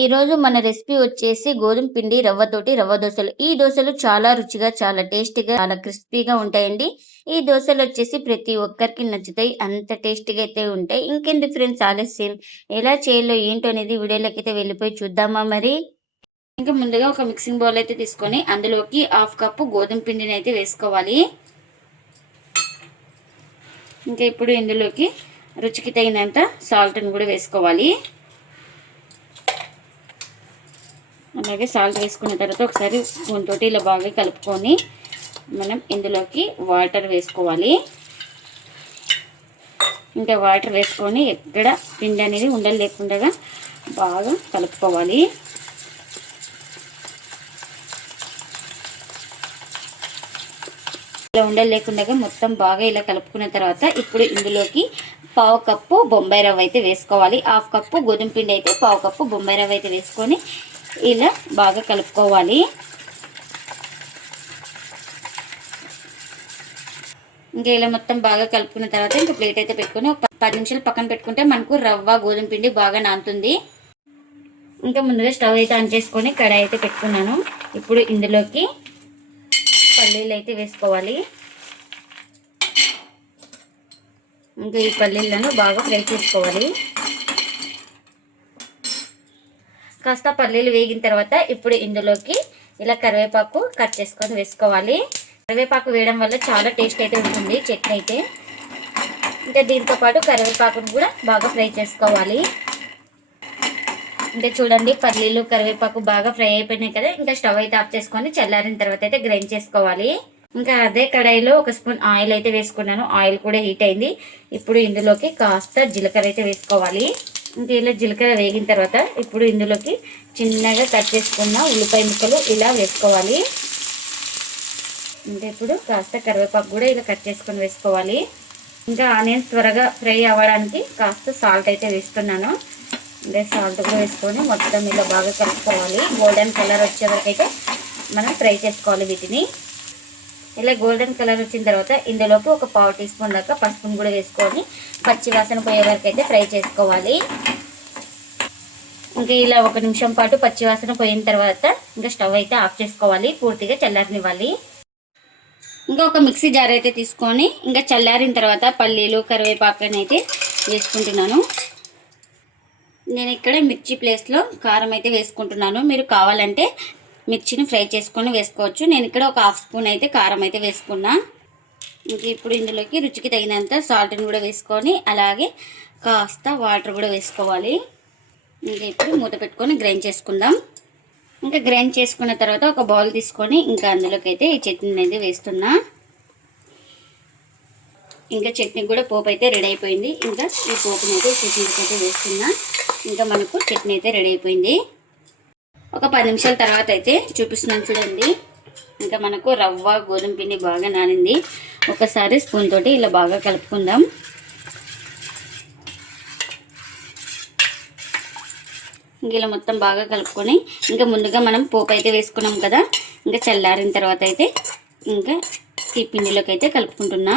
ఈరోజు మన రెసిపీ వచ్చేసి గోధుమ పిండి రవ్వతోటి రవ్వ దోశలు. ఈ దోశలు చాలా రుచిగా, చాలా టేస్టీగా, చాలా క్రిస్పీగా ఉంటాయండి. ఈ దోశలు వచ్చేసి ప్రతి ఒక్కరికి నచ్చుతాయి. అంత టేస్టీగా అయితే ఉంటాయి. ఇంకెందుకు ఫ్రెండ్స్ ఆలస్యం, ఎలా చేయాలో ఏంటో అనేది వీడియోలోకి అయితే వెళ్ళిపోయి చూద్దామా మరి. ఇంకా ముందుగా ఒక మిక్సింగ్ బౌల్ అయితే తీసుకొని అందులోకి 1/2 కప్పు గోధుమ పిండిని అయితే వేసుకోవాలి. ఇంకా ఇప్పుడు ఇందులోకి రుచికి తగినంత సాల్ట్ని కూడా వేసుకోవాలి. అలాగే సాల్ట్ వేసుకున్న తర్వాత ఒకసారి స్పూన్ తోటి ఇలా బాగా కలుపుకొని మనం ఇందులోకి వాటర్ వేసుకోవాలి. ఇంకా వాటర్ వేసుకొని ఎక్కడ పిండి అనేది ఉండలు లేకుండా బాగా కలుపుకోవాలి. ఇలా ఉండలు లేకుండా మొత్తం బాగా ఇలా కలుపుకున్న తర్వాత ఇప్పుడు ఇందులోకి 1/2 కప్పు బొంబాయి రవ్వ అయితే వేసుకోవాలి. 1/2 కప్పు గోధుమ పిండి అయితే 1/2 కప్పు బొంబాయి రవ్వ అయితే వేసుకొని ఇలా బాగా కలుపుకోవాలి. ఇంకా ఇలా మొత్తం బాగా కలుపుకున్న తర్వాత ఇంకా ప్లేట్ అయితే పెట్టుకొని ఒక 10 నిమిషాలు పక్కన పెట్టుకుంటే మనకు రవ్వ గోధుమ పిండి బాగా నానుతుంది. ఇంకా ముందుగా స్టవ్ అయితే ఆన్ చేసుకొని కడాయి అయితే పెట్టుకున్నాను. ఇప్పుడు ఇందులోకి పల్లీలు అయితే వేసుకోవాలి. ఇంకా ఈ పల్లీలను బాగా ఫ్రై చేసుకోవాలి. కాస్త పల్లీలు వేగిన తర్వాత ఇప్పుడు ఇందులోకి ఇలా కరివేపాకు కట్ చేసుకొని వేసుకోవాలి. కరివేపాకు వేయడం వల్ల చాలా టేస్ట్ అయితే ఉంటుంది చట్నీ అయితే. ఇంకా దీంతో పాటు కరివేపాకును కూడా బాగా ఫ్రై చేసుకోవాలి. అంటే చూడండి పల్లీలు కరివేపాకు బాగా ఫ్రై అయిపోయినాయి కదా. ఇంకా స్టవ్ అయితే ఆఫ్ చేసుకొని చల్లారిన తర్వాత అయితే గ్రైండ్ చేసుకోవాలి. ఇంకా అదే కడాయిలో ఒక స్పూన్ ఆయిల్ అయితే వేసుకున్నాను. ఆయిల్ కూడా హీట్ అయింది. ఇప్పుడు ఇందులోకి కాస్త జీలకర్ర అయితే వేసుకోవాలి. ఇంకా ఇలా జీలకర్ర వేగిన తర్వాత ఇప్పుడు ఇందులోకి చిన్నగా కట్ చేసుకున్న ఉల్లిపాయ ముక్కలు ఇలా వేసుకోవాలి. ఇంకా ఇప్పుడు కాస్త కరివేపాకు కూడా ఇలా కట్ చేసుకొని వేసుకోవాలి. ఇంకా ఆనియన్స్ త్వరగా ఫ్రై అవ్వడానికి కాస్త సాల్ట్ అయితే వేస్తున్నాను. ఇంకా సాల్ట్ కూడా వేసుకొని మొత్తం ఇలా బాగా కలుపుకోవాలి. గోల్డెన్ కలర్ వచ్చే వరకు అయితే మనం ఫ్రై చేసుకోవాలి వీటిని. ఇలా గోల్డెన్ కలర్ వచ్చిన తర్వాత ఇందులోకి ఒక 1/4 టీ స్పూన్ దాకా పసుపును కూడా వేసుకొని పచ్చి వాసన పోయే వరకు అయితే ఫ్రై చేసుకోవాలి. ఇంకా ఇలా 1 నిమిషం పాటు పచ్చి వాసన పోయిన తర్వాత ఇంకా స్టవ్ అయితే ఆఫ్ చేసుకోవాలి. పూర్తిగా చల్లారనివ్వాలి. ఇంకా ఒక మిక్సీ జార్ అయితే తీసుకొని ఇంకా చల్లారిన తర్వాత పల్లీలు కరివేపాకులను అయితే వేసుకుంటున్నాను. నేను ఇక్కడ మిర్చి ప్లేస్లో కారం అయితే వేసుకుంటున్నాను. మీరు కావాలంటే మిర్చిని ఫ్రై చేసుకొని వేసుకోవచ్చు. నేను ఇక్కడ ఒక 1/2 స్పూన్ అయితే కారం అయితే వేసుకున్నా. ఇంక ఇప్పుడు ఇందులోకి రుచికి తగినంత సాల్ట్ని కూడా వేసుకొని అలాగే కాస్త వాటర్ కూడా వేసుకోవాలి. ఇంకా ఇప్పుడు మూత పెట్టుకొని గ్రైండ్ చేసుకుందాం. ఇంకా గ్రైండ్ చేసుకున్న తర్వాత ఒక బౌల్ తీసుకొని ఇంకా అందులోకి అయితే ఈ చట్నీని అయితే వేస్తున్నా. ఇంకా చట్నీ కూడా పోపు అయితే రెడీ అయిపోయింది. ఇంకా ఈ పోపుని అయితే చట్నీకి అయితే వేస్తున్నా. ఇంకా మనకు చట్నీ అయితే రెడీ అయిపోయింది. ఒక 10 నిమిషాల తర్వాత అయితే చూపిస్తున్నాను చూడండి. ఇంకా మనకు రవ్వ గోధుమ పిండి బాగా నానింది. ఒకసారి స్పూన్ తోటి ఇలా బాగా కలుపుకుందాం. ఇంక ఇలా మొత్తం బాగా కలుపుకొని ఇంకా ముందుగా మనం పోపు అయితే వేసుకున్నాం కదా. ఇంకా చల్లారిన తర్వాత అయితే ఇంకా ఈ పిండిలోకి అయితే కలుపుకుంటున్నా.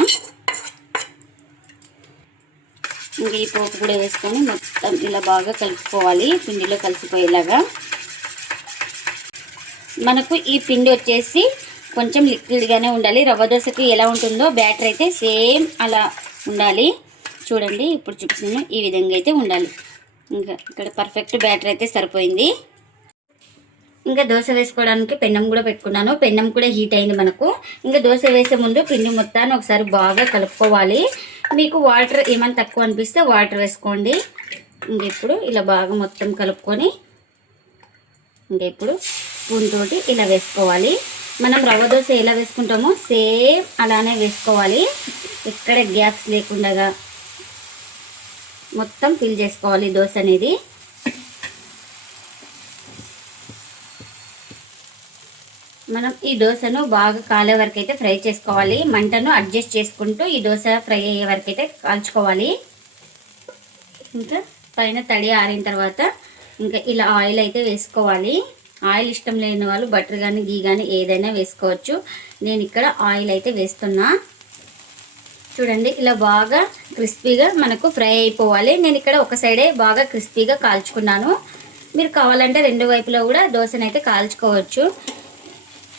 ఇంకా ఈ పోపు కూడా వేసుకొని మొత్తం ఇలా బాగా కలుపుకోవాలి. పిండిలో కలిసిపోయేలాగా. మనకు ఈ పిండి వచ్చేసి కొంచెం లిక్విడ్గానే ఉండాలి. రవ్వ దోశకి ఎలా ఉంటుందో బ్యాటర్ అయితే సేమ్ అలా ఉండాలి. చూడండి ఇప్పుడు చూపిస్తున్నాను ఈ విధంగా అయితే ఉండాలి. ఇంకా ఇక్కడ పర్ఫెక్ట్ బ్యాటర్ అయితే సరిపోయింది. ఇంకా దోశ వేసుకోవడానికి పెన్నం కూడా పెట్టుకున్నాను. పెన్నం కూడా హీట్ అయింది మనకు. ఇంకా దోశ వేసే ముందు పిండి మొత్తాన్ని ఒకసారి బాగా కలుపుకోవాలి. మీకు వాటర్ ఏమైనా తక్కువ అనిపిస్తే వాటర్ వేసుకోండి. ఇంక ఇప్పుడు ఇలా బాగా మొత్తం కలుపుకొని ఇంకా ఇప్పుడు స్పూన్ తోటి ఇలా వేసుకోవాలి. మనం రవ్వ దోశ ఎలా వేసుకుంటామో సేమ్ అలానే వేసుకోవాలి. ఎక్కడ గ్యాప్స్ లేకుండా మొత్తం ఫిల్ చేసుకోవాలి దోశ అనేది. మనం ఈ దోశను బాగా కాలే వరకు అయితే ఫ్రై చేసుకోవాలి. మంటను అడ్జస్ట్ చేసుకుంటూ ఈ దోశ ఫ్రై అయ్యే వరకు అయితే కాల్చుకోవాలి. ఇంకా పైన తడి ఆరిన తర్వాత ఇంకా ఇలా ఆయిల్ అయితే వేసుకోవాలి. ఆయిల్ ఇష్టం లేని వాళ్ళు బటర్ కానీ గీ కానీ ఏదైనా వేసుకోవచ్చు. నేను ఇక్కడ ఆయిల్ అయితే వేస్తున్నా. చూడండి ఇలా బాగా క్రిస్పీగా మనకు ఫ్రై అయిపోవాలి. నేను ఇక్కడ ఒక సైడే బాగా క్రిస్పీగా కాల్చుకున్నాను. మీరు కావాలంటే రెండు వైపులో కూడా దోశనైతే కాల్చుకోవచ్చు.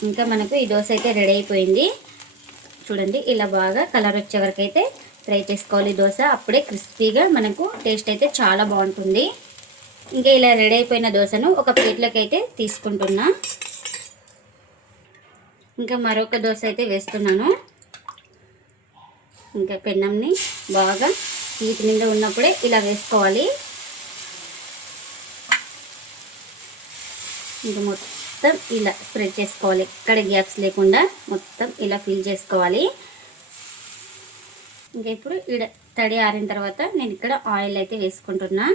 ఇంకా మనకు ఈ దోశ అయితే రెడీ అయిపోయింది. చూడండి, ఇలా బాగా కలర్ వచ్చే వరకు అయితే ఫ్రై చేసుకోవాలి దోశ. అప్పుడే క్రిస్పీగా మనకు టేస్ట్ అయితే చాలా బాగుంటుంది. ఇంకా ఇలా రెడీ అయిపోయిన దోశను ఒక ప్లేట్లోకి అయితే తీసుకుంటున్నా. ఇంకా మరొక దోశ అయితే వేస్తున్నాను. ఇంకా పెన్నంని బాగా హీట్ మీద ఉన్నప్పుడే ఇలా వేసుకోవాలి. ఇంకా మొత్తం ఇలా స్ప్రెడ్ చేసుకోవాలి, ఎక్కడ గ్యాప్స్ లేకుండా మొత్తం ఇలా ఫిల్ చేసుకోవాలి. ఇంకా ఇప్పుడు ఇక్కడ తడి ఆరిన తర్వాత నేను ఇక్కడ ఆయిల్ అయితే వేసుకుంటున్నా.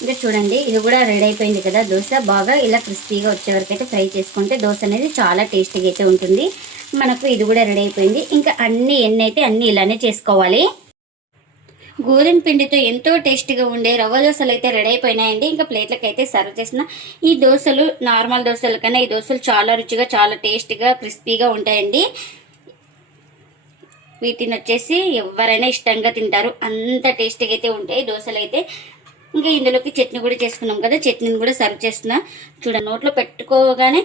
ఇంకా చూడండి, ఇది కూడా రెడీ అయిపోయింది కదా దోశ. బాగా ఇలా క్రిస్పీగా వచ్చే వరకు అయితే ఫ్రై చేసుకుంటే దోశ అనేది చాలా టేస్టీగా అయితే ఉంటుంది. మనకు ఇది కూడా రెడీ అయిపోయింది. ఇంకా అన్ని ఎన్ని అయితే అన్ని ఇలానే చేసుకోవాలి. గోధుమ పిండితో ఎంతో టేస్టీగా ఉండే రవ్వ దోశలు అయితే రెడీ అయిపోయినాయండి. ఇంకా ప్లేట్లకు అయితే సర్వ్ చేసిన ఈ దోశలు నార్మల్ దోశల కన్నా ఈ దోశలు చాలా రుచిగా, చాలా టేస్టీగా, క్రిస్పీగా ఉంటాయండి. వీటిని వచ్చేసి ఎవరైనా ఇష్టంగా తింటారు, అంత టేస్టీగా అయితే ఉంటాయి దోశలు అయితే. ఇంకా ఇందులోకి చట్నీ కూడా చేసుకున్నాం కదా, చట్నీని కూడా సర్వ్ చేస్తున్నా. చూడండి, నోట్లో పెట్టుకోగానే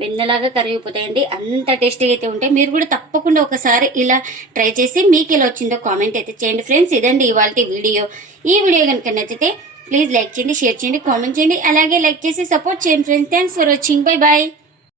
వెన్నలాగా కరిగిపోతాయండి, అంత టేస్టీగా అయితే ఉంటాయి. మీరు కూడా తప్పకుండా ఒకసారి ఇలా ట్రై చేసి మీకు ఎలా వచ్చిందో కామెంట్ అయితే చేయండి ఫ్రెండ్స్. ఇదండి ఇవాళ వీడియో. ఈ వీడియో కనుక నచ్చితే ప్లీజ్ లైక్ చేయండి, షేర్ చేయండి, కామెంట్ చేయండి. అలాగే లైక్ చేసి సపోర్ట్ చేయండి friends. Thanks for watching. Bye bye.